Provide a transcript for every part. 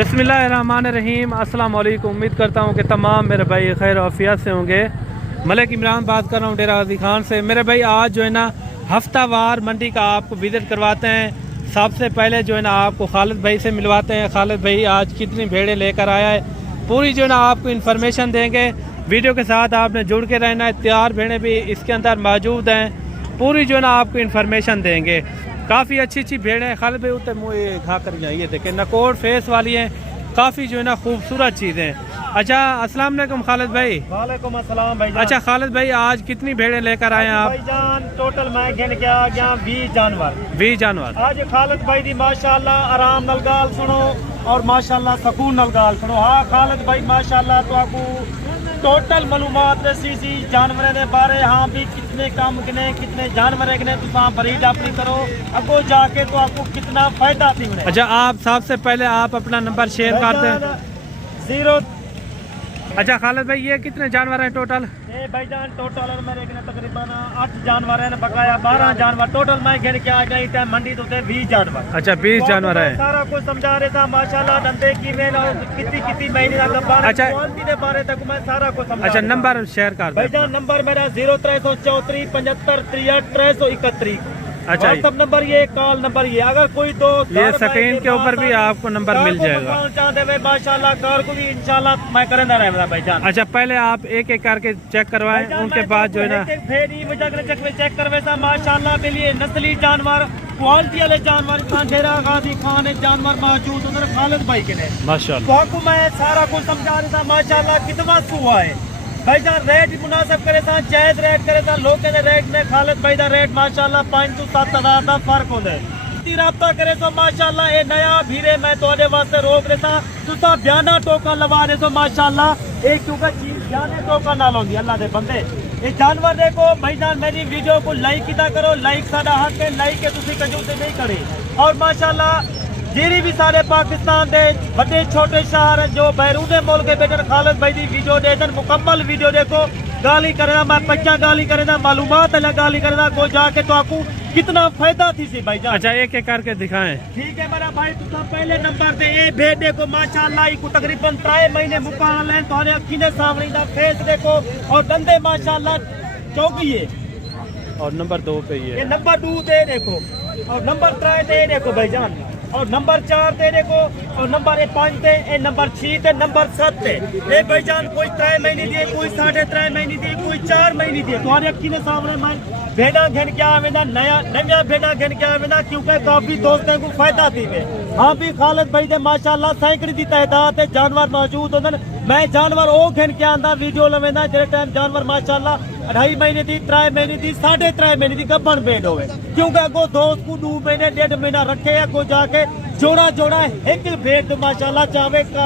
बिस्मिल्लाहिर्रहमानिर्रहीम। अस्सलाम वालेकुम। उम्मीद करता हूँ कि तमाम मेरे भाई खैर आफियत से होंगे। मलिक इमरान बात कर रहा हूँ डेरा गाजी खान से। मेरे भाई आज जो है ना हफ्तावार मंडी का आपको विजिट करवाते हैं। सबसे पहले जो है ना आपको खालिद भाई से मिलवाते हैं। खालिद भाई आज कितनी भेड़ें लेकर आया है पूरी जो है ना आपको इन्फॉर्मेशन देंगे। वीडियो के साथ आपने जुड़ के रहना है। तैयार भेड़ें भी इसके अंदर मौजूद हैं, पूरी जो है ना आपको इन्फॉर्मेशन देंगे। काफ़ी अच्छी अच्छी भेड़ें हैं। खालिद भाई उतने मुँह खा कर जाइए, देखें नकोड़ फेस वाली हैं, काफ़ी जो है ना खूबसूरत चीज़ें। अच्छा, अस्सलाम वालेकुम खालिद भाई। वालेकुम अस्सलाम भाई। अच्छा खालिद भाई, आज कितनी भेड़ें लेकर आए हैं आप? भाईजान टोटल मैं गिन के आ गया 20 जानवर। 20 जानवर। आज खालिद भाई दी माशाल्लाह आराम नाल गाल सुनो और माशाल्लाह सकून नाल गाल सुनो। हाँ खालिद भाई माशाल्लाह तो आपको टोटल मालूमात सी जानवरों के बारे। हाँ भी कितने काम गिने, कितने जानवर गिने, तुम बरीड अपनी करो अगो जाके तो आपको कितना फायदा थी। अच्छा, आप सबसे पहले आप अपना नंबर शेयर कर दें। 0। अच्छा खालिद भाई, ये कितने जानवर हैं टोटल? भाईजान टोटल मेरे तकरीबन 8 जानवर हैं, बकाया 12 जानवर। टोटल मैं गिन के आ गई टाइम मंडी तो 20 जानवर। अच्छा 20 जानवर है। सारा कुछ समझा रहे था माशाल्लाह धंधे की में कितनी महीने का गब्बार। अच्छा क्वालिटी के बारे तक मैं सारा कुछ समझा। अच्छा नंबर शेयर कर दें। भाईजान नंबर मेरा 0334 75 63 331। अच्छा सब नंबर ये, कॉल नंबर ये। अगर कोई दो ये स्क्रीन के ऊपर भी आपको नंबर मिल जाएगा। चाहते माशाल्लाह कार को भी इंशाल्लाह मैं करना रहेगा भाईजान। अच्छा पहले आप एक एक करके चेक करवाएं, उनके बाद जो है ना चेक करवे माशाल्लाह के लिए नस्ली जानवर क्वालिटी वाले जानवर डेरा गाजी खान जानवर मौजूद उधर खालिद भाई के माशाल्लाह। तो मैं सारा कुछ समझा रहा था माशाल्लाह कितना सुआ है भाईजान। रेट मुनासिब करे था, जायज रेट करे था। लोग के रेट में खालिद भाई का रेट माशाल्लाह 5 to 7 हज़ार का फर्क होता है। राब्ता करे तो माशाल्लाह ये नया भीरे मैं तोड़े वास्ते रोक देता तुसा बयाना टोका लगा दे तो माशाल्लाह एक क्योंकि चीज बयाने टोका ना लोगी अल्लाह दे बंदे। ये जानवर देखो भाईजान, मेरी वीडियो को लाइक किया करो। लाइक साडा हक है, लाइक के तुसी कजूते नहीं करे। और माशाल्लाह जेरी भी सारे पाकिस्तान दे बड़े छोटे शहर जो बैरूने मुल्क के बेटर खालिद भाई दी वीडियो देखन मुकम्मल वीडियो देखो। गाली करना मैं पच्चा गाली करना मालूमात अलग गाली करना को जाके तो आपको कितना फायदा थी सी भाईजान। अच्छा एक एक करके दिखाएं। ठीक है मेरा भाई, तुम पहले नंबर पे ये भेड़ देखो माशाल्लाह को तकरीबन 3 महीने मुकाल है। तुम्हारे अखी ने सामने दा फेस देखो और दंदे माशाल्लाह चौकी है। और नंबर 2 पे ये नंबर 2 दे देखो और नंबर 3 दे देखो भाईजान और नंबर 4 दे देखो और नंबर 5 दे, नंबर 6 दे, नंबर 7 दे। ए भाईजान कोई 3 महीने दिए, कोई 3.5 महीने दिए, कोई 4 महीने दिए। तुम्हारे अखी ने सामने मैं भेड़ा घन के आवेदा नया भेड़ा घन के आवेदा क्योंकि काफी दोस्तों को फायदा थी। हाँ भी खालिद भाई दे माशाल्लाह सैकड़ी की तादाद है जानवर मौजूद होंगे। मैं जानवर वो घन के आंदा वीडियो लवेंदा जेरे टाइम जानवर माशाल्लाह 2.5 महीने दी, 3 महीने दी, 3.5 महीने दी गब्बन भेड़ होवे क्योंकि अगो दोस्त को 2 महीने 1.5 महीना रखे अगो जाके जोड़ा एक भेड़ तो माशाल्लाह चावे का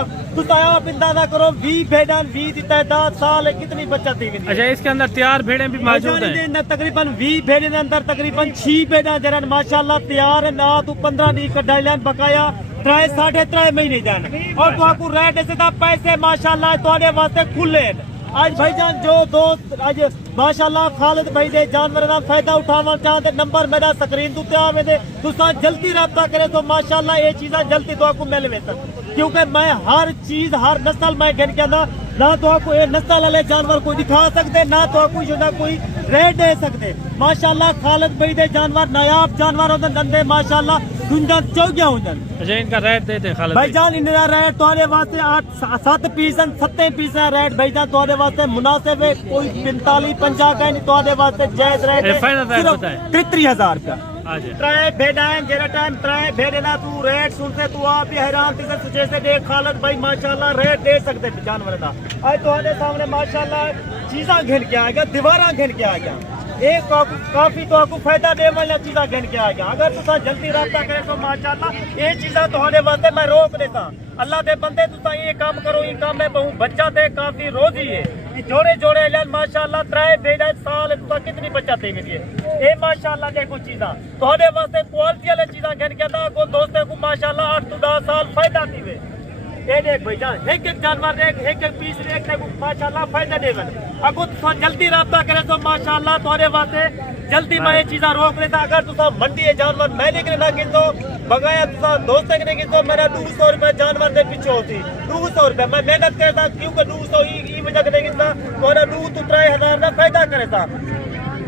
आप अंदाजा करो 20 भेड़ा 20 की तादाद साल कितनी बचत थी। अच्छा इसके अंदर तैयार भेड़ें भी मौजूद हैं। तकरीबन 20 भेड़े के अंदर तकरीबन 6 भेड़ा जरा माशाल्लाह तैयार है ना तो 15 दी कढ़ाई बकाया 3.5 महीने जान। और तो आपको रेट ऐसे था पैसे माशाल्लाह तुम्हारे वास्ते खुले। आज भाईजान जो दोस्त आज माशाल्लाह खालिद भाई दे जानवर का फायदा उठाना चाहते नंबर मेरा स्क्रीन उत्ते आवे दे तुसा जल्दी रब्ता करे तो माशाल्लाह ये चीज़ा जल्दी तो आपको मिल वेतन क्योंकि मैं हर चीज हर नस्ल मैं गिन के ना तो आपको ये नस्ल वाले जानवर को दिखा सकते ना तो आपको जो ना कोई रेट दे सकते। माशाल्लाह खालिद भाई दे जानवर नायाब जानवर होते धंधे माशाल्लाह दुनिया चौगिया हो जान। अच्छा इनका रेट दे दे खालिद भाईजान इनका रेट तुम्हारे वास्ते 7 पीस 7 पीस रेट भाईजान तुम्हारे वास्ते मुनासिब है। कोई 45 50 का नहीं तुम्हारे वास्ते जायज रेट है। 33,000 का ट्राई भेड़ा है जेरा टाइम ट्राई भेड़े ना तू रेट सुनते तू आप भी हैरान थे तुझे से देख खालिद भाई माशाल्लाह रेट दे सकते जानवर का। आज तुम्हारे सामने माशाल्लाह चीज़ा घिन के आ गया, दीवारा घिन के आ गया। एक काफी तो आपको फायदा दे वाली चीज़ा घिन के आ गया। अगर तुसा जल्दी रास्ता करे तो माशाल्लाह ये चीज़ा तुम्हारे वास्ते मैं रोक देता। अल्लाह दे बंदे तुसा ये काम करो, ये काम में बहु बच्चा दे काफी रोजी है। जोड़े लन माशाल्लाह 3 भेड़ा साल तुसा कितनी बचत है मेरी ये माशाल्लाह देखो चीज़ा तुम्हारे वास्ते क्वालिटी वाली चीज़ा घिन के था को दोस्तों को माशाल्लाह 8 to 10 साल फायदा थी। ये देख भाईजान एक जानवर देख एक पीस देख माशाल्लाह फायदा देवन। अगो तो जल्दी राब्ता करे तो माशाल्लाह तुम्हारे वास्ते جلدی میں یہ چیزاں روک لیتا اگر تسا منڈی جانور میں لیکن نہ گنو بغایا تسا دوست نے گنو میرا 200 روپے جانور دے پیچھے ہوتی 200 روپے میں محنت کرتا کیونکہ 200 ای وجہ کے گنتا تھوڑا 2 تو 3000 دا فائدہ کرے تا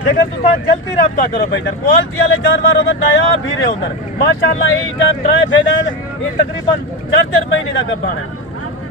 لیکن تسا جلدی رابطہ کرو بھائی کوالٹی والے جانور ہوندر نایاب بھی رہے ہوندر ماشاءاللہ ای جان ٹرائی بھیڈن یہ تقریباً 4 مہینے دا گبان ہے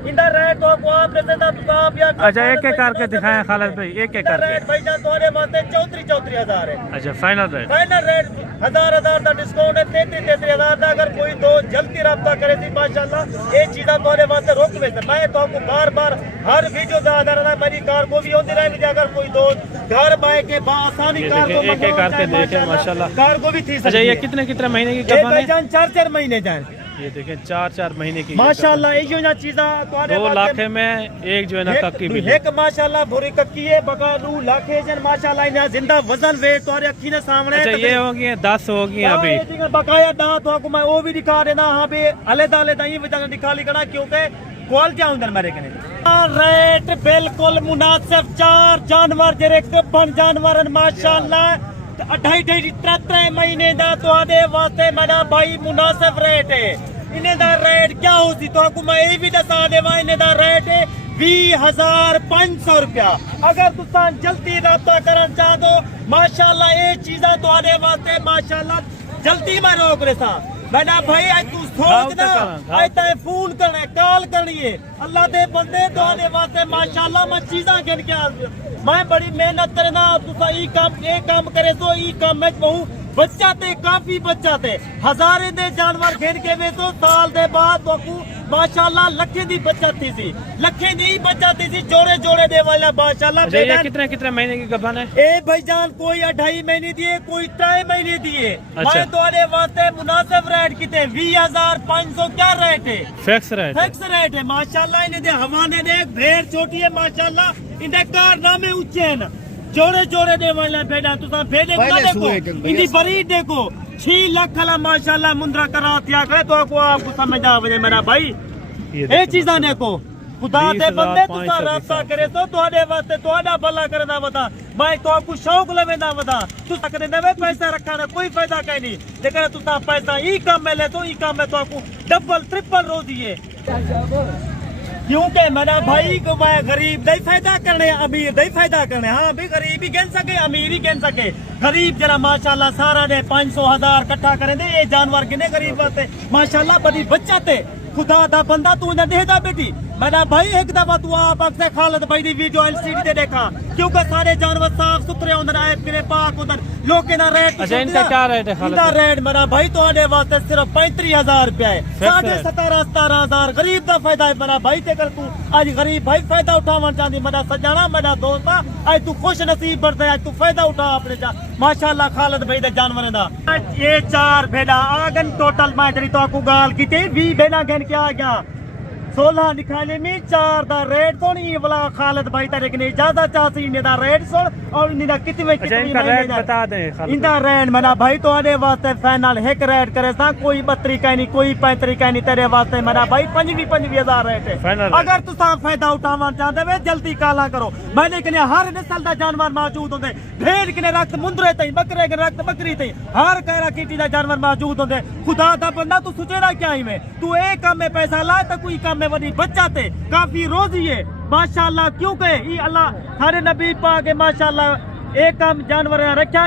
اندر ریٹ تو کو آپ نے زیادہ آپ یا اچھا ایک ایک کر کے دکھائیں خالد بھائی ایک ایک کر کے ریٹ بھائی جان تھوڑے واسطے 34,000 ہے اچھا فائنل ریٹ 1000 دا ڈسکاؤنٹ ہے 33,000 دا اگر کوئی دو جلدی رابطہ کرے تھی ماشاءاللہ یہ چیزاں تھوڑے واسطے روک میں میں تو آپ کو بار بار ہر ویڈیو دا رہا میری کار کو بھی ہوتی رہے مجھے اگر کوئی دو گھر بائے کے بآسانی کار کو ایک ایک کر کے دیکھیں ماشاءاللہ کار کو بھی تھی اچھا یہ کتنے مہینے کی یہ کبان بھائی ہے جان 4 مہینے جائیں یہ دیکھیں 4 مہینے کی ماشاءاللہ یہ جو نا چیزاں 2 لاکھ میں ایک جو ہے نا ککی بھی ایک ماشاءاللہ بھوری ککی ہے بغیر 2 لاکھ جن ماشاءاللہ انہاں زندہ وزن ویٹ تمہارے اکھی نے سامنے اچھا یہ ہو گئی ہیں 10 ہو گئی ہیں ابھی بقایا دانت کو میں وہ بھی دکھا دینا ہاں بھی علیحدہ ہی وجہ دکھا لی کرنا کیونکہ کوالٹی اندر میرے کنے ریٹ بالکل مناسب 4 جانور جڑے کبن جانور ماشاءاللہ 2.5 مہینے دا تواڈے واسطے میرا بھائی مناسب ریٹ ہے انہیں دا ریٹ کیا ہو سی تو کو میں یہ بھی دسا دیواں انہیں دا ریٹ ہے 20,500 روپیہ اگر تساں جلدی رابطہ کرن چاہ دو ماشاءاللہ یہ چیزاں تواڈے واسطے ماشاءاللہ جلدی میں روک رہا میرا بھائی آج تو سوچ نا آج تے فون کرنا ہے کال کرنی ہے اللہ دے بندے تواڈے واسطے ماشاءاللہ میں چیزاں گن کے میں بڑی محنت کرنا تساں ای کام کرے تو ای کام میں بہت بچاتے کافی بچاتے ہزارے دے جانور گھن کے ویسو سال دے بعد وقو ماشاءاللہ لکھے دی بچاتی سی لکھے دی بچاتی سی جوڑے دے والا ماشاءاللہ یہ کتنے مہینے کی گبان ہے اے بھائی جان کوئی 2.5 مہینے دیے کوئی 3 مہینے دیے میں تواڈے واسطے مناسب ریٹ کیتے 20,500 کیا ریٹ ہے فکس ریٹ ہے ماشاءاللہ انہیں دے حوانے دے بھیڑ چھوٹی ہے ماشاءاللہ ان دے کارنامے اونچے ہیں جوڑے دے والا بیٹا تساں بھیڑے نہ دیکھو اندی برید دیکھو 6 لاکھ والا ماشاءاللہ مندرا کرا تیا کرے تو آپ کو سمجھ آ وجے میرا بھائی اے چیزاں دیکھو خدا دے بندے تساں رابطہ کرے تو تواڈے واسطے تواڈا بھلا کرنا ودا میں تو آپ کو شوق لویندا ودا تساں کدے نوے پیسے رکھا نہ کوئی فائدہ کہیں نہیں لیکن تساں پیسہ ای کام میں لے تو ای کام میں تو آپ کو ڈبل ٹرپل روزی ہے کیونکہ میرا بھائی کو میں غریب نہیں فائدہ کرنے امیر نہیں فائدہ کرنے ہاں بھی غریب ہی گن سکے امیر ہی گن سکے غریب جرا ماشاءاللہ سارا نے 500,000 کٹھا کریں دے یہ جانور گنے غریب واسطے ماشاءاللہ بڑی بچاتے خدا دا بندہ تو نہ دے دا بیٹی میرا بھائی ایک دفعہ تو آپ اکثر خالد بھائی دی ویڈیو LCD دے دیکھا کیونکہ سارے جانور صاف ستھرے ہوندے عیب کرے پاک ہوندے لوگ نہ ریٹ اچھا ان کا کیا ریٹ ہے خالد دا ریٹ میرا بھائی تو آنے واسطے صرف 35,000 روپے ہے 17,500 غریب دا فائدہ ہے میرا بھائی تے کر تو آج غریب بھائی فائدہ اٹھاون چاندی میرا سجانا میرا دوست آج تو خوش نصیب بڑھتا ہے آج تو فائدہ اٹھا اپنے ماشاءاللہ خالد بھائی دے جانور دا یہ 4 بھیڑا آگن ٹوٹل میں تیری تو کو گال کیتے 20 بھیڑا گن کے آ گیا 16 نکالے میں 4 دا ریٹ تو نہیں والا خالد بھائی تے لیکن اجازت چاہتی نے دا ریٹ سن اور ان دا کتنے ان کا ریٹ بتا دیں ان دا ریٹ میرا بھائی تو آنے واسطے فائنل ایک ریٹ کرے سا کوئی 32 کا نہیں کوئی 35 کا نہیں تیرے واسطے میرا بھائی 25,000 ریٹ ہے اگر تساں فائدہ اٹھاون چاہتے وے جلدی کالا کرو میں نے کہ ہر نسل دا جانور موجود ہوندے بھیڑ کنے رکھ مندرے تے بکرے کنے رکھ بکری تے ہر کیرا کیٹی دا جانور موجود ہوندے خدا دا بندہ تو سچےڑا کیا ہی میں تو ایک کام میں پیسہ لائے تو کوئی کام میں وڈی بچاتے کافی روزی ہے ماشاءاللہ کیونکہ یہ اللہ ہر نبی پاک ماشاءاللہ ایک کام جانور رکھا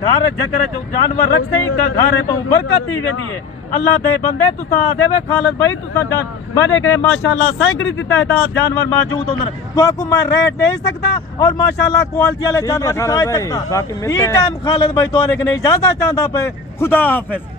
گھر جگر جانور رکھتے ہی گھر بہت برکت ہی ویندی ہے اللہ دے بندے تساں دے وے خالد بھائی تساں جان میں کہ ماشاءاللہ سینکڑی دی تعداد جانور موجود ہوندے تو کو میں ریٹ دے سکتا اور ماشاءاللہ کوالٹی والے جانور دکھا سکتا یہ ٹائم خالد بھائی تو نے اجازت چاہندا پے خدا حافظ